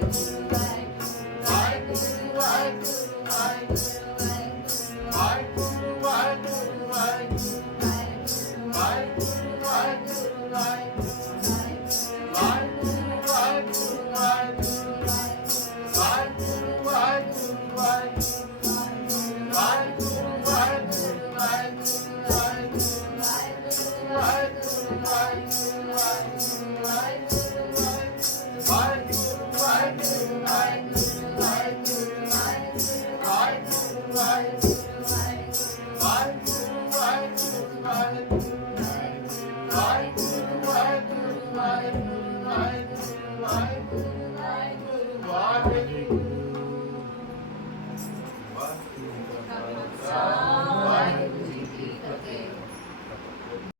Bye. life.